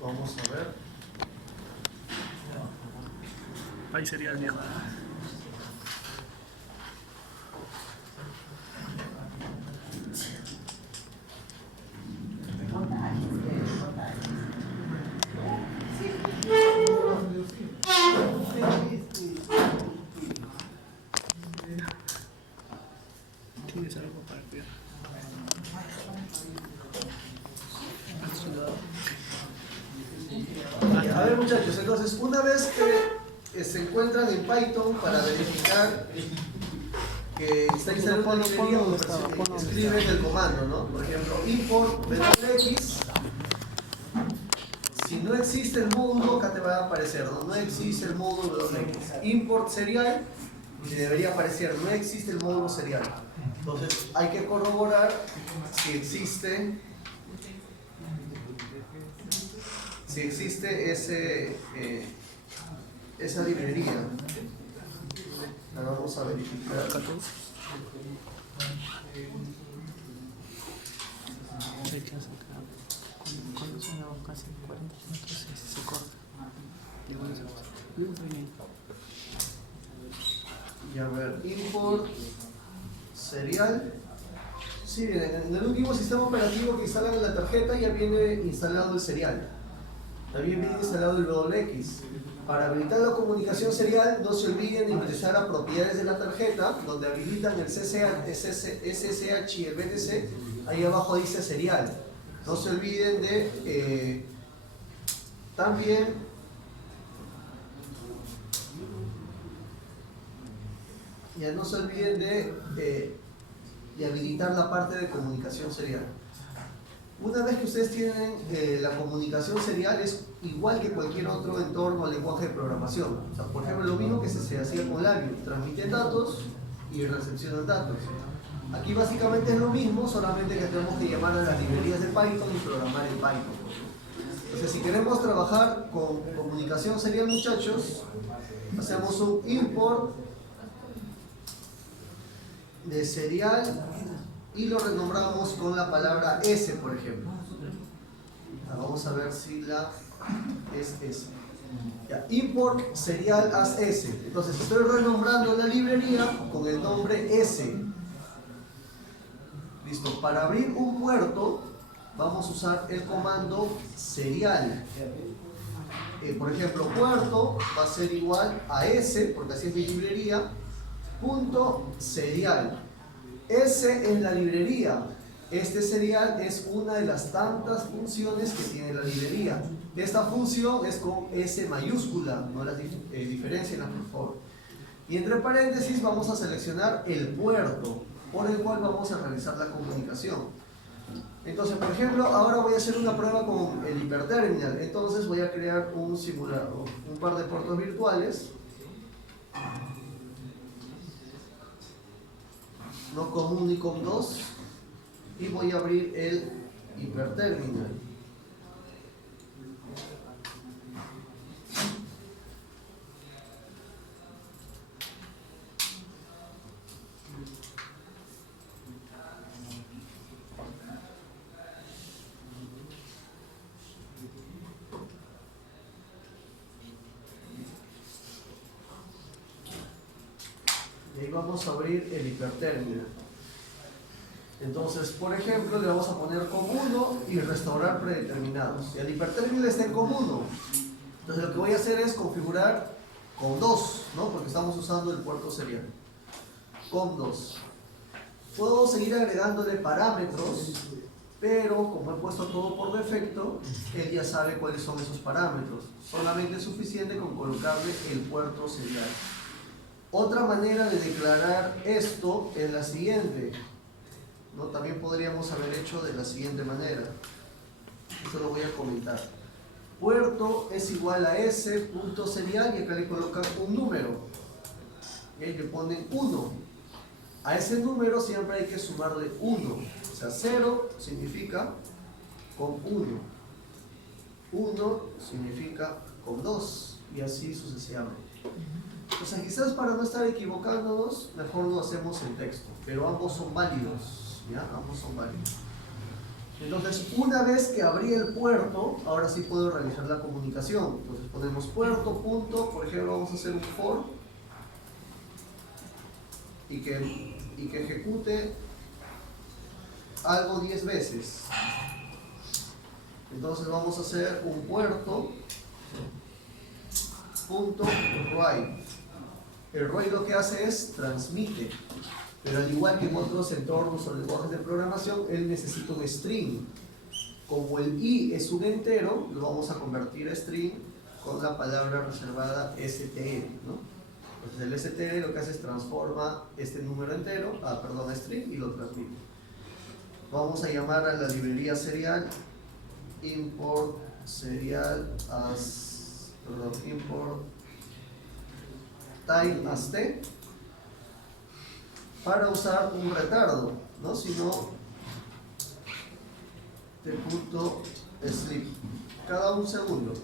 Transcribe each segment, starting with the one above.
Vamos a ver. Ahí sería el viejo. ¿Tienes algo para cuidar? A ver, muchachos, entonces una vez que se encuentran en Python para verificar que está instalado una librería, escriben el comando, ¿no? Por ejemplo, import x. Si no existe el módulo, acá te va a aparecer, ¿no? No existe el módulo x. Import serial, y debería aparecer, no existe el módulo serial. Entonces hay que corroborar si existe esa librería. Ahora vamos a verificar. Cuando son casi 40 metros se corta. Y a ver, import serial. Sí, en el último sistema operativo que instalan en la tarjeta ya viene instalado el serial. También viene instalado el X. Para habilitar la comunicación serial, no se olviden de ingresar a propiedades de la tarjeta, donde habilitan el SSH y el BTC. Ahí abajo dice serial. No se olviden de también ya no se olviden de habilitar la parte de comunicación serial. Una vez que ustedes tienen la comunicación serial, es igual que cualquier otro entorno o lenguaje de programación. O sea, por ejemplo, lo mismo que se hacía con Labio: transmiten datos y recepcionan datos. Aquí básicamente es lo mismo, solamente que tenemos que llamar a las librerías de Python y programar en Python. Entonces, si queremos trabajar con comunicación serial, muchachos, hacemos un import de serial y lo renombramos con la palabra S, por ejemplo. Vamos a ver si la es S. Ya, import serial as S. Entonces estoy renombrando la librería con el nombre S. Listo. Para abrir un puerto vamos a usar el comando serial. Por ejemplo, puerto va a ser igual a S, porque así es mi librería, punto serial. S es la librería. Este serial es una de las tantas funciones que tiene la librería. Esta función es con S mayúscula, no las diferencienlas, por favor. Y entre paréntesis vamos a seleccionar el puerto por el cual vamos a realizar la comunicación. Entonces, por ejemplo, ahora voy a hacer una prueba con el hiperterminal. Entonces voy a crear un simulador, un par de puertos virtuales. No com1 ni com2, y voy a abrir el hiperterminal. Y ahí vamos a abrir el hiperterminal. Entonces, por ejemplo, le vamos a poner com1 y restaurar predeterminados. Y el hiperterminal está en com1. Entonces lo que voy a hacer es configurar com2, ¿no? Porque estamos usando el puerto serial. Com2. Puedo seguir agregándole parámetros, pero como he puesto todo por defecto, él ya sabe cuáles son esos parámetros. Solamente es suficiente con colocarle el puerto serial. Otra manera de declarar esto es la siguiente, ¿no? También podríamos haber hecho de la siguiente manera. Esto lo voy a comentar. Puerto es igual a s.serial y acá le colocan un número. Y ahí le ponen 1. A ese número siempre hay que sumarle 1. O sea, 0 significa con 1. 1 significa con 2. Y así sucesivamente. O sea, quizás para no estar equivocándonos, mejor lo hacemos en texto. Pero ambos son válidos. ¿Ya? Ambos son válidos. Entonces, una vez que abrí el puerto, ahora sí puedo realizar la comunicación. Entonces ponemos puerto, punto, por ejemplo, vamos a hacer un for y que ejecute algo 10 veces. Entonces vamos a hacer un puerto punto write. El write lo que hace es transmite, pero al igual que en otros entornos o lenguajes de programación, él necesita un string. Como el i es un entero, lo vamos a convertir a string con la palabra reservada str, ¿no? Entonces el str lo que hace es transforma este número entero a string y lo transmite. Vamos a llamar a la librería serial import serial as import time as t para usar un retardo, ¿no? Si no t.sleep cada un segundo.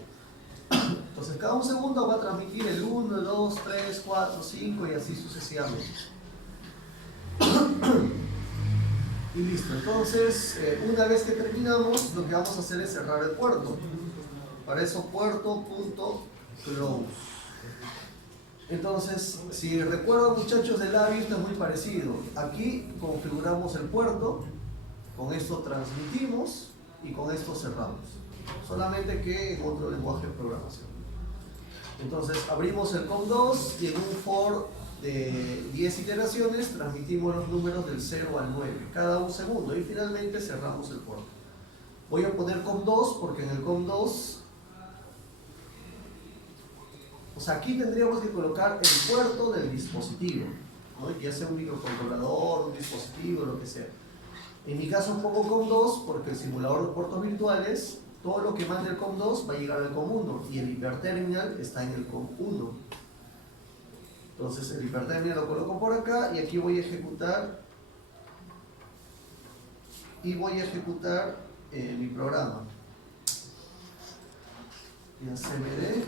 Entonces cada un segundo va a transmitir el 1, 2, 3, 4, 5 y así sucesivamente. Y listo. Entonces, una vez que terminamos, lo que vamos a hacer es cerrar el puerto. Para eso puerto.close. Entonces, si recuerdan, muchachos, del AVI, esto es muy parecido. Aquí configuramos el puerto, con esto transmitimos y con esto cerramos. Solamente que en otro lenguaje de programación. Entonces, abrimos el COM2 y en un for de 10 iteraciones transmitimos los números del 0 al 9 cada un segundo y finalmente cerramos el puerto. Voy a poner COM2 porque en el COM2, o sea, aquí tendríamos que colocar el puerto del dispositivo, ¿no? Ya sea un microcontrolador, un dispositivo, lo que sea. En mi caso pongo COM2 porque el simulador de puertos virtuales, todo lo que mande el COM2 va a llegar al COM1 y el hiperterminal está en el COM1. Entonces el hiperterminal lo coloco por acá y aquí voy a ejecutar mi programa. Ya cmd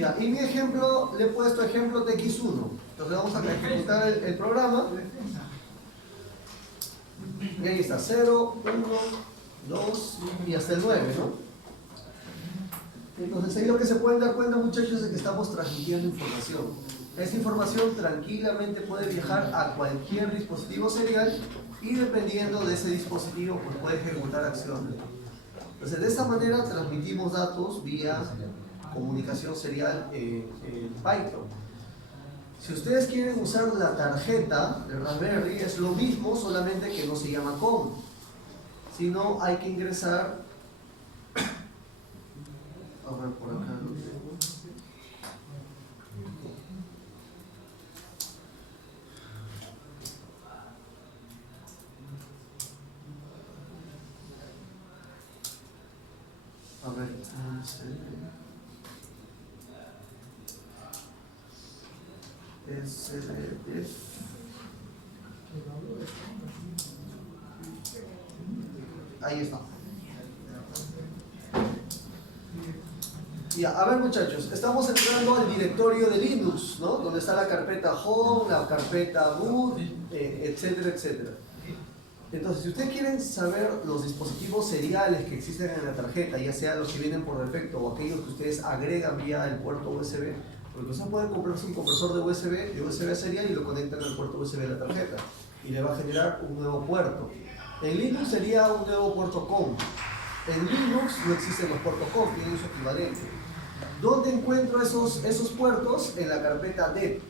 Ya, y mi ejemplo, le he puesto ejemplo de x1. Entonces vamos a ejecutar el programa. Y ahí está, 0, 1, 2 y hasta el 9, ¿no? Entonces ahí lo que se pueden dar cuenta, muchachos, es que estamos transmitiendo información. Esta información tranquilamente puede viajar a cualquier dispositivo serial y dependiendo de ese dispositivo, pues puede ejecutar acciones. Entonces de esta manera transmitimos datos vía comunicación serial en Python. Si ustedes quieren usar la tarjeta de Raspberry, es lo mismo, solamente que no se llama COM, sino hay que ingresar. A ver, por acá lo tengo. A ver, ahí está. Ya, a ver, muchachos, estamos entrando al directorio de Linux, ¿no? Donde está la carpeta home, la carpeta boot, etcétera, etcétera. Entonces, si ustedes quieren saber los dispositivos seriales que existen en la tarjeta, ya sea los que vienen por defecto o aquellos que ustedes agregan vía el puerto USB, porque ustedes pueden comprarse un compresor de USB serial y lo conectan al puerto USB de la tarjeta y le va a generar un nuevo puerto. En Linux sería un nuevo puerto COM. En Linux no existen los puertos COM, tienen su equivalente. ¿Dónde encuentro esos puertos? En la carpeta deb.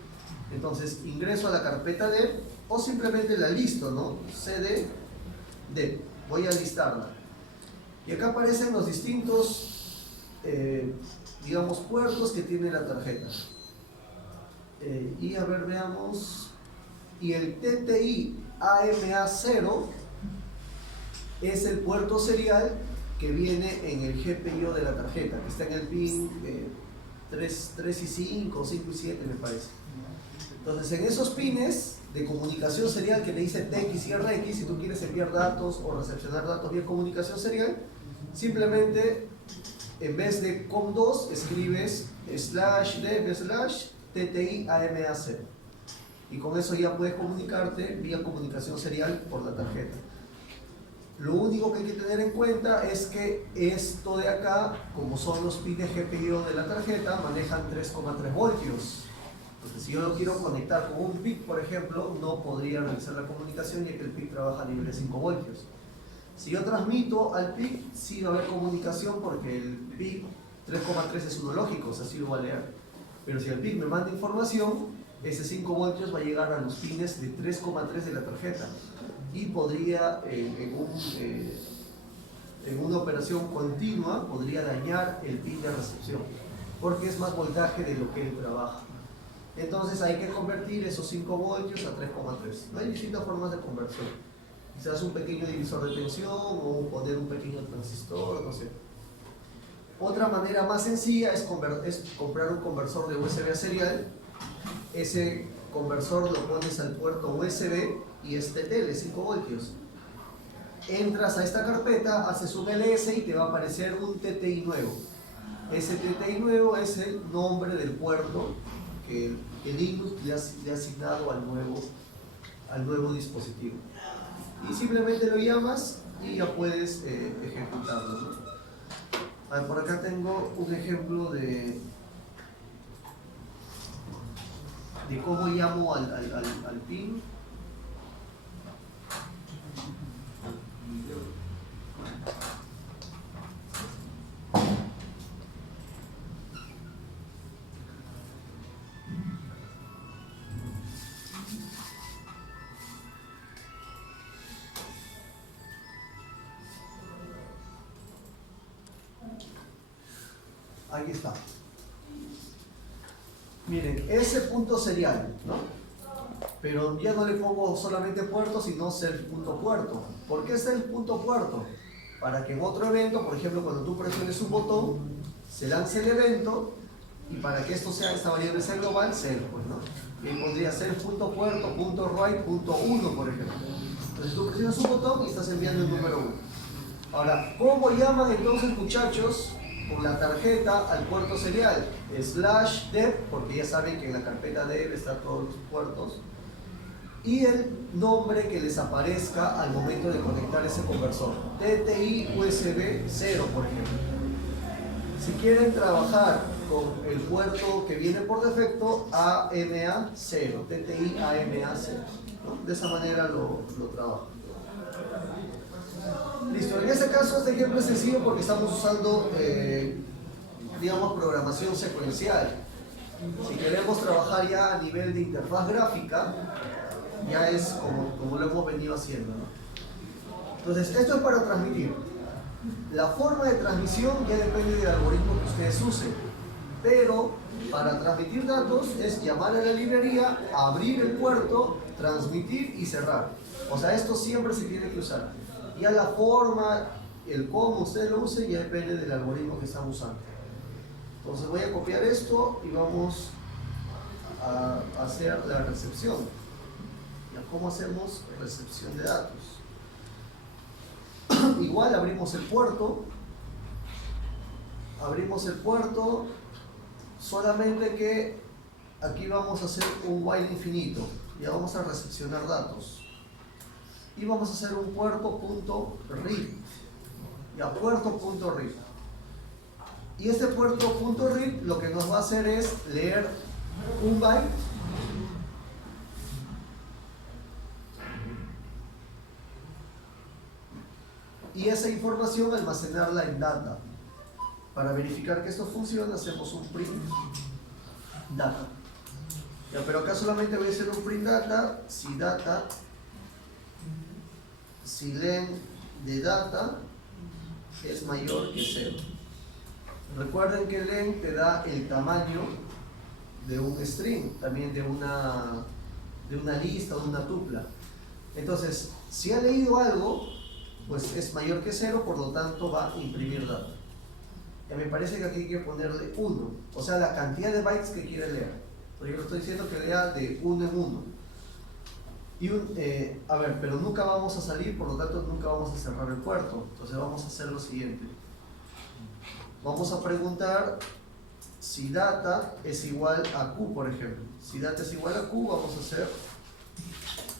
Entonces ingreso a la carpeta deb o simplemente la listo, ¿no? cd deb. Voy a listarla. Y acá aparecen los distintos, digamos, puertos que tiene la tarjeta. Y a ver, veamos. Y el TTI AMA0 es el puerto serial que viene en el GPIO de la tarjeta, que está en el pin 3 y 5, 5 y 7 me parece. Entonces en esos pines de comunicación serial que le dice TX y RX, si tú quieres enviar datos o recepcionar datos vía comunicación serial, simplemente en vez de COM2 escribes /dev/TTI-AMA0 y con eso ya puedes comunicarte vía comunicación serial por la tarjeta. Lo único que hay que tener en cuenta es que esto de acá, como son los pines GPIO de la tarjeta, manejan 3,3 voltios. Entonces, si yo lo quiero conectar con un PIC, por ejemplo, no podría realizar la comunicación ya que el PIC trabaja a nivel de 5 voltios. Si yo transmito al PIC, sí va a haber comunicación porque el PIC 3,3 es uno lógico, o sea, sí lo va a leer. Pero si el PIC me manda información, ese 5 voltios va a llegar a los pines de 3,3 de la tarjeta y podría, en una operación continua, podría dañar el pin de recepción porque es más voltaje de lo que él trabaja. Entonces hay que convertir esos 5 voltios a 3,3. Hay distintas formas de conversión. Quizás un pequeño divisor de tensión o poner un pequeño transistor, no sé. Otra manera más sencilla es comprar un conversor de USB a serial. Ese conversor lo pones al puerto USB y es TTL, 5 voltios. Entras a esta carpeta, haces un ls y te va a aparecer un TTI nuevo. Ese TTI nuevo es el nombre del puerto que el Linux le ha asignado al nuevo dispositivo. Y simplemente lo llamas y ya puedes ejecutarlo, ¿no? A ver, por acá tengo un ejemplo de cómo llamo al pin. Aquí está. Miren, ese punto serial, ¿no? Pero ya no le pongo solamente puerto, sino self.puerto. ¿Por qué self.puerto? Para que en otro evento, por ejemplo, cuando tú presiones un botón, se lance el evento y para que esto sea, esta variable sea global, self, pues, ¿no? Y ahí pondría self.puerto.write.1, por ejemplo. Entonces tú presionas un botón y estás enviando el número 1. Ahora, ¿cómo llaman entonces, muchachos, con la tarjeta al puerto serial? /dev, porque ya saben que en la carpeta dev están todos los puertos, y el nombre que les aparezca al momento de conectar ese conversor. TTI USB 0, por ejemplo. Si quieren trabajar con el puerto que viene por defecto, AMA0, TTI AMA0, ¿no? De esa manera lo trabajo. Listo, en este caso este ejemplo es sencillo porque estamos usando, digamos, programación secuencial. Si queremos trabajar ya a nivel de interfaz gráfica, ya es como lo hemos venido haciendo, ¿no? Entonces, esto es para transmitir. La forma de transmisión ya depende del algoritmo que ustedes usen, pero para transmitir datos es llamar a la librería, abrir el puerto, transmitir y cerrar. O sea, esto siempre se tiene que usar. Ya la forma, el cómo ustedes lo usen, ya depende del algoritmo que están usando. Entonces voy a copiar esto y vamos a hacer la recepción. ¿Ya cómo hacemos recepción de datos? Igual abrimos el puerto, solamente que aquí vamos a hacer un while infinito. Ya vamos a recepcionar datos. Y vamos a hacer un puerto.read. Ya, puerto.read. Y este puerto.read lo que nos va a hacer es leer un byte y esa información almacenarla en data. Para verificar que esto funciona, hacemos un print data. Ya, pero acá solamente voy a hacer un print data si len de data es mayor que 0. Recuerden que len te da el tamaño de un string, también de una lista o de una tupla. Entonces, si ha leído algo, pues es mayor que 0, por lo tanto va a imprimir data. Ya me parece que aquí hay que ponerle 1, o sea, la cantidad de bytes que quiere leer. Entonces yo le estoy diciendo que lea de 1 en 1. Y a ver, pero nunca vamos a salir, por lo tanto nunca vamos a cerrar el puerto. Entonces vamos a hacer lo siguiente. Vamos a preguntar si data es igual a Q, por ejemplo. Si data es igual a Q, vamos a hacer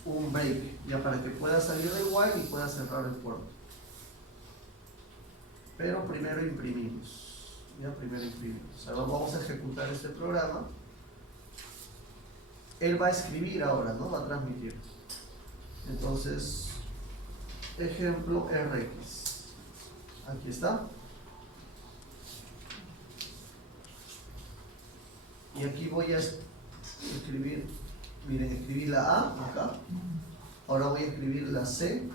un break, ya para que pueda salir del while y pueda cerrar el puerto. Pero primero imprimimos. Ya, primero imprimimos. O sea, vamos a ejecutar este programa. Él va a escribir ahora, ¿no? Va a transmitir. Entonces, ejemplo RX. Aquí está. Y aquí voy a escribir, miren, escribí la A acá. Ahora voy a escribir la C.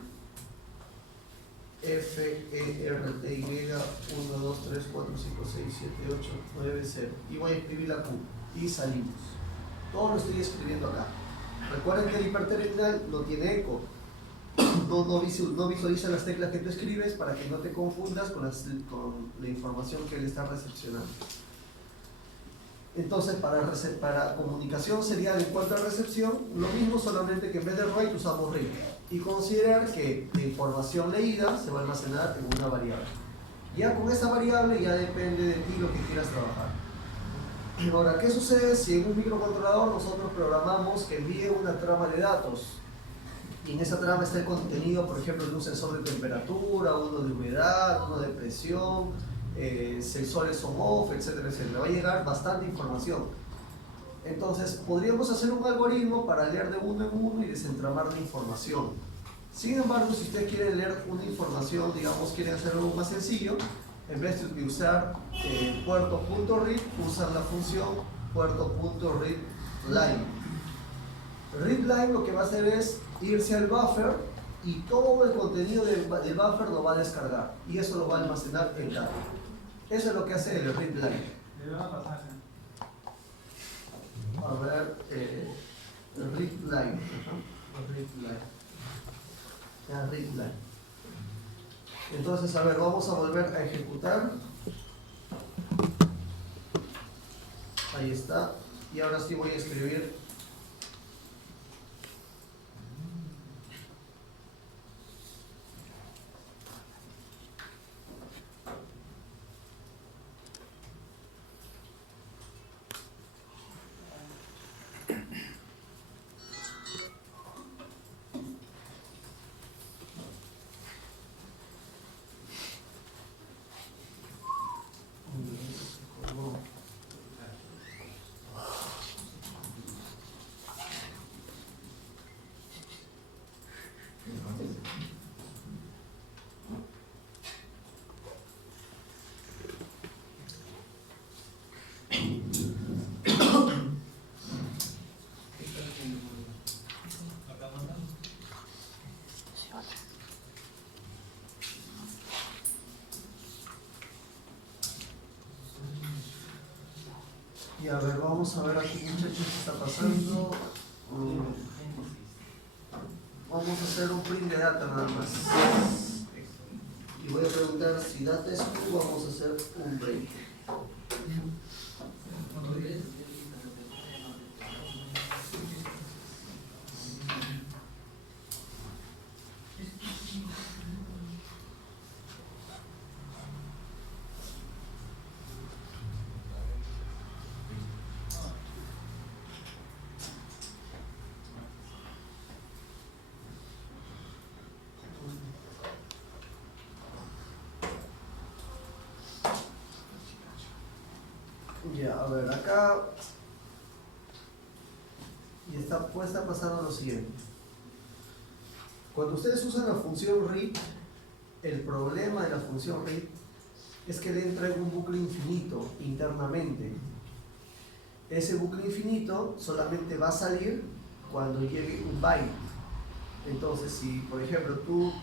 F, E, R, T, Y, 1, 2, 3, 4, 5, 6, 7, 8, 9, 0. Y voy a escribir la Q. Y salimos. Todo lo estoy escribiendo acá. Recuerden que el hiperterminal no tiene eco. No visualiza las teclas que tú escribes para que no te confundas con la información que él está recepcionando. Entonces, para comunicación serial en cuanto a recepción, lo mismo, solamente que en vez de write usamos read. Y considerar que la información leída se va a almacenar en una variable. Ya con esa variable ya depende de ti lo que quieras trabajar. Ahora, ¿qué sucede si en un microcontrolador nosotros programamos que envíe una trama de datos? Y en esa trama está el contenido, por ejemplo, de un sensor de temperatura, uno de humedad, uno de presión, sensores on-off, etcétera, etcétera. Va a llegar bastante información. Entonces, podríamos hacer un algoritmo para leer de uno en uno y desentramar la información. Sin embargo, si ustedes quieren leer una información, digamos, quieren hacer algo más sencillo, en vez de usar puerto.read, usan la función puerto.readline. Readline lo que va a hacer es irse al buffer y todo el contenido del buffer lo va a descargar y eso lo va a almacenar en data. Eso es lo que hace el readline. A ver, readline. Readline. Entonces, a ver, vamos a volver a ejecutar. Ahí está. Y ahora sí voy a escribir. Y a ver, vamos a ver aquí, muchachos, qué está pasando. Vamos a hacer un print de data nada más. Y voy a preguntar si data es Q, vamos a hacer un break. Ya, a ver, acá y puede estar pasando lo siguiente. Cuando ustedes usan la función read, el problema de la función read es que le entra en un bucle infinito internamente. Ese bucle infinito solamente va a salir cuando llegue un byte. Entonces, si por ejemplo tú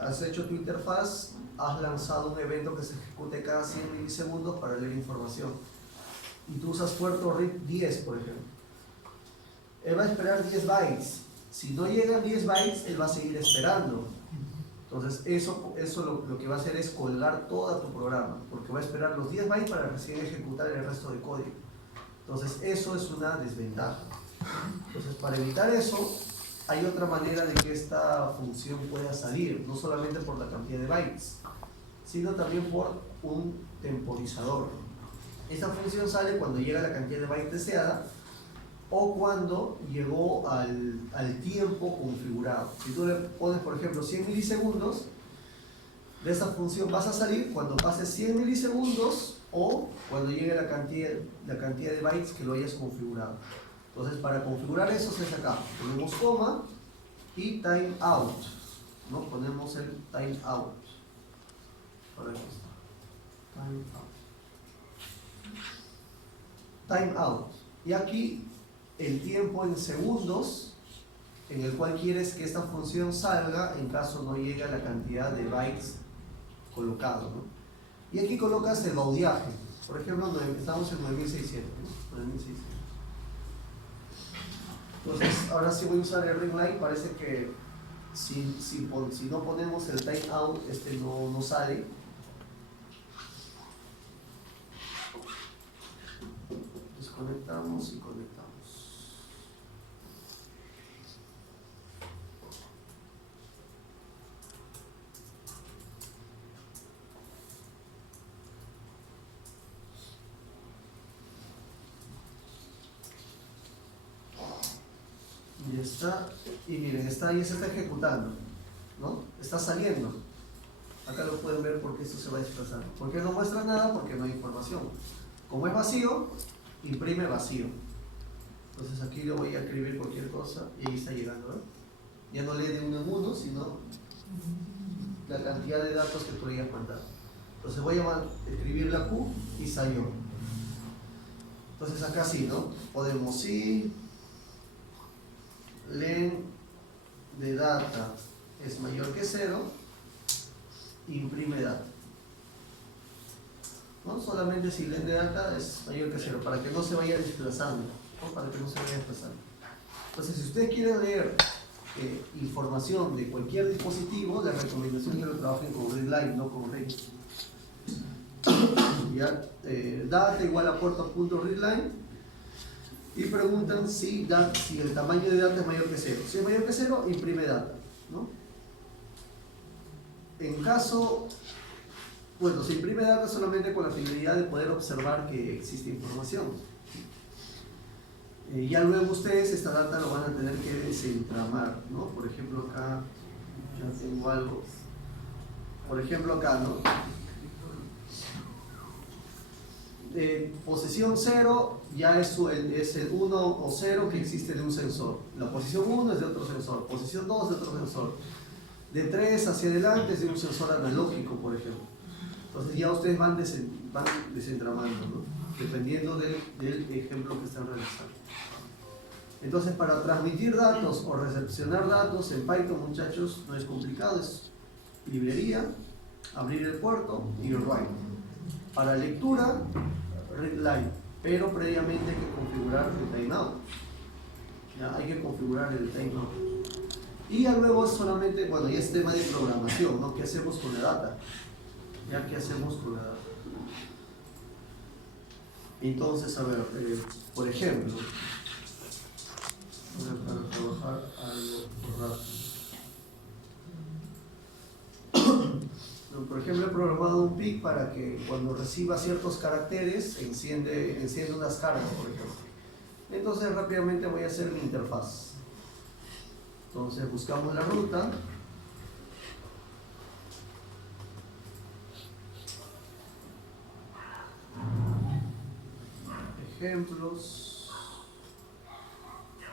has hecho tu interfaz, has lanzado un evento que se ejecute cada 100 milisegundos para leer información y tú usas puerto read 10, por ejemplo, él va a esperar 10 bytes. Si no llegan 10 bytes, él va a seguir esperando Entonces eso lo que va a hacer es colgar todo tu programa, porque va a esperar los 10 bytes para recién ejecutar el resto de código. Entonces eso es una desventaja. Entonces para evitar eso, hay otra manera de que esta función pueda salir, no solamente por la cantidad de bytes, sino también por un temporizador. Esta función sale cuando llega la cantidad de bytes deseada o cuando llegó al tiempo configurado. Si tú le pones, por ejemplo, 100 milisegundos, de esa función vas a salir cuando pase 100 milisegundos o cuando llegue la cantidad de bytes que lo hayas configurado. Entonces, para configurar eso se hace acá. Ponemos coma y timeout, ¿no? Ponemos el timeout. Por aquí está. Timeout. Y aquí el tiempo en segundos en el cual quieres que esta función salga en caso no llegue a la cantidad de bytes colocado, ¿no? Y aquí colocas el baudiaje. Por ejemplo, estamos en 9600, ¿no? 9600. Entonces, ahora sí voy a usar el ring light. Parece que si no ponemos el timeout, no sale. Desconectamos y conectamos. Y está, y miren, ahí se está ejecutando, ¿no? Está saliendo. Acá lo pueden ver porque esto se va a desplazar. ¿Por qué no muestra nada? Porque no hay información. Como es vacío, imprime vacío. Entonces aquí le voy a escribir cualquier cosa y ahí está llegando, ¿eh? Ya no lee de uno en uno, sino la cantidad de datos que tú le hayas mandado. Entonces voy a escribir la Q y salió. Entonces acá sí, ¿no? Podemos sí. Len de data es mayor que 0, imprime data. ¿No? Solamente si len de data es mayor que 0, para que no se vaya desplazando, ¿no? Para que no se vaya desplazando. Entonces, si ustedes quieren leer información de cualquier dispositivo, la recomendación es que lo trabajen con readline, no con read. Ya, data igual a puerto.readline. Y preguntan si el tamaño de data es mayor que 0. Si es mayor que 0, imprime data, ¿no? En caso, bueno, se imprime data solamente con la finalidad de poder observar que existe información. Ya luego ustedes esta data lo van a tener que desentramar, ¿no? Por ejemplo acá, ya tengo algo. Por ejemplo acá, ¿no? Posición 0 ya es el 1 o 0 que existe de un sensor. La posición 1 es de otro sensor, posición 2 de otro sensor. De 3 hacia adelante es de un sensor analógico, por ejemplo. Entonces ya ustedes van desentramando, ¿no? Dependiendo del ejemplo que están realizando. Entonces, para transmitir datos o recepcionar datos en Python, muchachos, no es complicado, es librería, abrir el puerto y write. Para lectura, readline, pero previamente hay que configurar el timeout. Ya hay que configurar el timeout. Y ya luego es solamente, bueno, ya es tema de programación, ¿no? ¿Qué hacemos con la data? Ya, ¿qué hacemos con la data? Entonces, a ver, por ejemplo, para trabajar algo rápido. Por ejemplo, he programado un PIC para que cuando reciba ciertos caracteres enciende unas cargas, por ejemplo. Entonces rápidamente voy a hacer mi interfaz. Entonces buscamos la ruta. Ejemplos.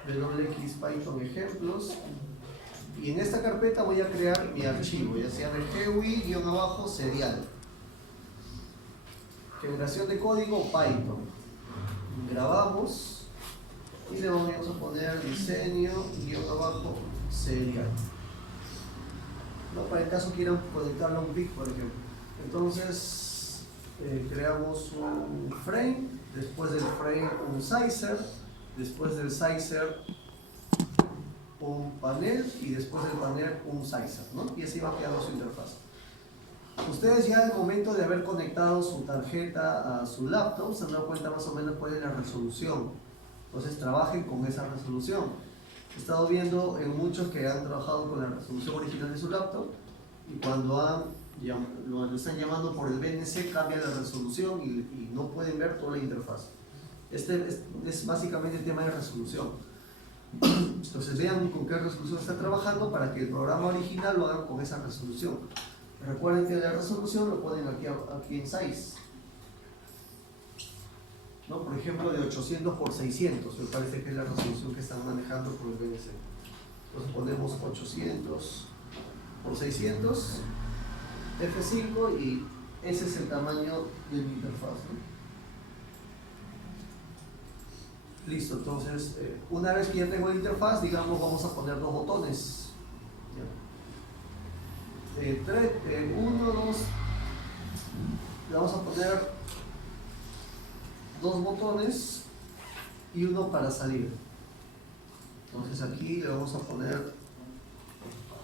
WX Python ejemplos. Y en esta carpeta voy a crear mi archivo, ya sea el GUI-serial. Generación de código Python. Grabamos y le vamos a poner diseño-serial. ¿No? Para el caso quieran conectarlo a un PIC, por ejemplo. Entonces creamos un frame, después del frame un sizer, después del sizer un panel y después del panel un sizer, ¿no? Y así va quedando su interfaz. Ustedes ya al momento de haber conectado su tarjeta a su laptop se han dado cuenta más o menos cuál es la resolución. Entonces trabajen con esa resolución. He estado viendo en muchos que han trabajado con la resolución original de su laptop y cuando lo están llamando por el BNC cambia la resolución y no pueden ver toda la interfaz. Este es básicamente el tema de resolución. Entonces vean con qué resolución está trabajando para que el programa original lo hagan con esa resolución. Recuerden que la resolución lo ponen aquí en size, ¿no? Por ejemplo, de 800 por 600, me parece que es la resolución que están manejando por el BNC. Entonces ponemos 800 por 600, F5 y ese es el tamaño de mi interfaz, ¿no? Listo, entonces una vez que ya tengo la interfaz, digamos, vamos a poner dos botones. Uno, dos, le vamos a poner dos botones y uno para salir. Entonces aquí le vamos a poner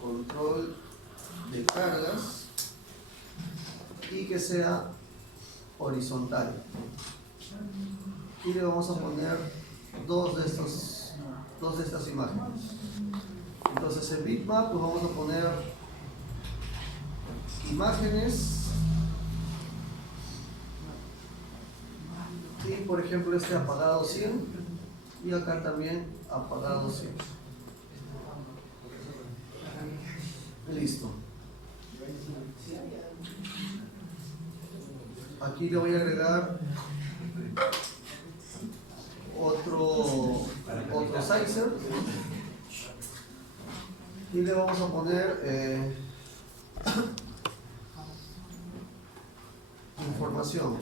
control de cargas y que sea horizontal. Y le vamos a poner dos de estas imágenes. Entonces en bitmap pues vamos a poner imágenes y por ejemplo este apagado 100 y acá también apagado 100. Listo. Aquí le voy a agregar otro sizer y le vamos a poner información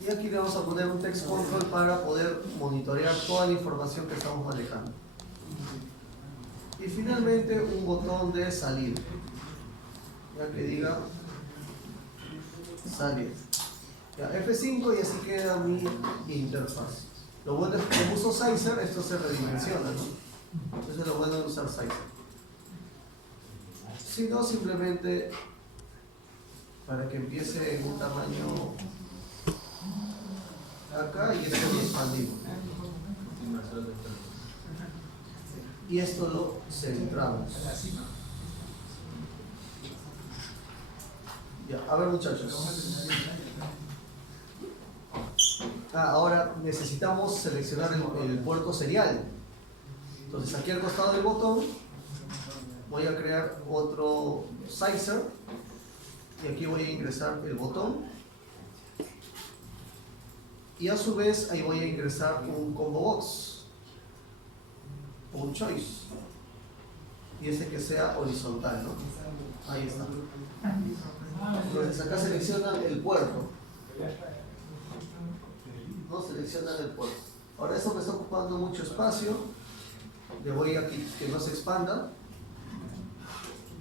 y aquí le vamos a poner un text control para poder monitorear toda la información que estamos manejando y finalmente un botón de salir, ya que diga salir. Ya, F5 y así queda mi interfaz. Lo bueno es que como uso sizer, esto se redimensiona, ¿no? Eso es lo bueno de usar sizer. Si no, simplemente para que empiece en un tamaño acá y esto lo expandimos. Y esto lo centramos. Ya, a ver muchachos. Ahora necesitamos seleccionar el puerto serial. Entonces aquí al costado del botón voy a crear otro sizer y aquí voy a ingresar el botón y a su vez ahí voy a ingresar un combo box o un choice y ese que sea horizontal, ¿no? Ahí está. Entonces acá seleccionan el puerto, ¿no? Seleccionan el puerto. Ahora esto me está ocupando mucho espacio, le voy a que no se expanda,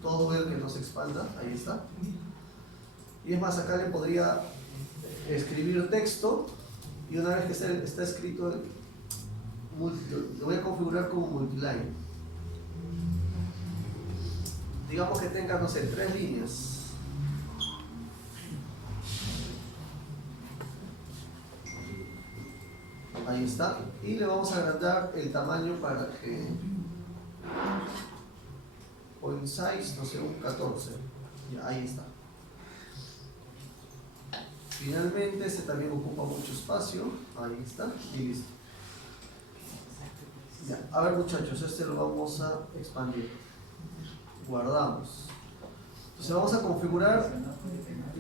todo el que no se expanda, ahí está. Y es más, acá le podría escribir texto y una vez que está escrito, lo voy a configurar como multiline. Digamos que tenga, no sé, 3 líneas. Ahí está. Y le vamos a agrandar el tamaño para que point size, no sé, un 14. Ya, ahí está. Finalmente, este también ocupa mucho espacio. Ahí está. Y listo. Ya, a ver muchachos, este lo vamos a expandir. Guardamos. Entonces vamos a configurar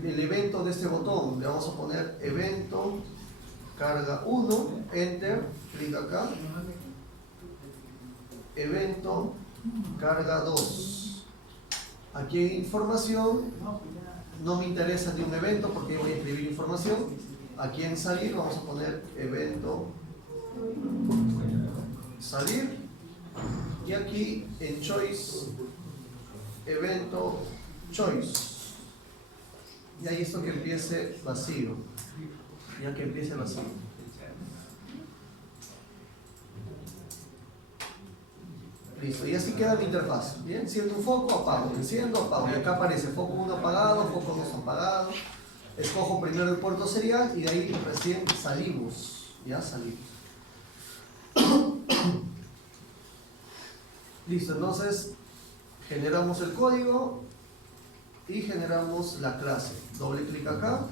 el evento de este botón. Le vamos a poner evento carga 1, enter, clic acá. Evento carga 2. Aquí en información no me interesa ni un evento porque voy a escribir información. Aquí en salir vamos a poner evento salir y aquí en choice evento choice y ahí esto que empiece vacío, ya que empiece vacío. Listo, y así queda mi interfaz. Bien, enciendo un foco, apago, enciendo, apago. Y acá aparece foco 1 apagado, foco 2 apagado. Escojo primero el puerto serial y de ahí recién salimos. Ya salimos. Listo, entonces generamos el código y generamos la clase. Doble clic acá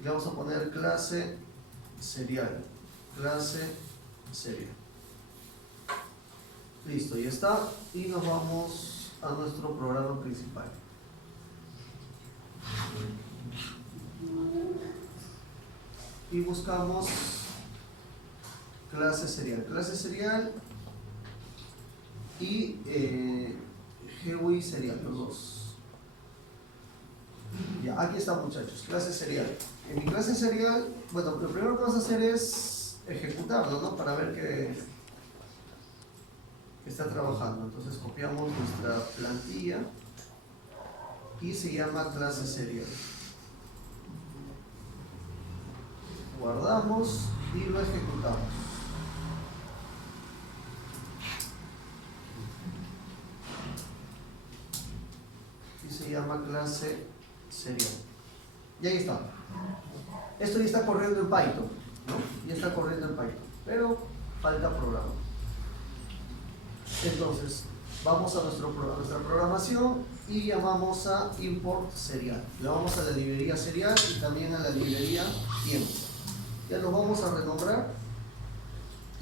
y le vamos a poner clase serial. Clase serial. Listo, ya está. Y nos vamos a nuestro programa principal. Y buscamos clase serial. Clase serial y GUI serial, los dos. Ya, aquí está, muchachos, clase serial. En mi clase serial, bueno, lo primero que vamos a hacer es ejecutarlo, ¿no? Para ver que está trabajando. Entonces copiamos nuestra plantilla y se llama clase serial. Guardamos y lo ejecutamos. Y se llama clase serial. Y ahí está. Esto ya está corriendo en Python, ¿no? Ya está corriendo en Python, pero falta programa. Entonces, vamos a nuestra programación y llamamos a import serial. Le vamos a la librería serial y también a la librería tiempo. Ya los vamos a renombrar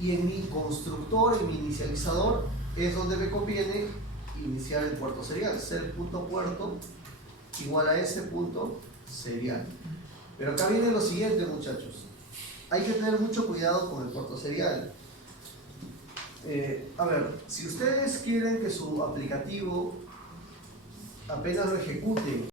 y en mi constructor, en mi inicializador, es donde me conviene iniciar el puerto serial. Ser punto puerto igual a ese punto serial. Pero acá viene lo siguiente, muchachos. Hay que tener mucho cuidado con el puerto serial. A ver, si ustedes quieren que su aplicativo apenas lo ejecuten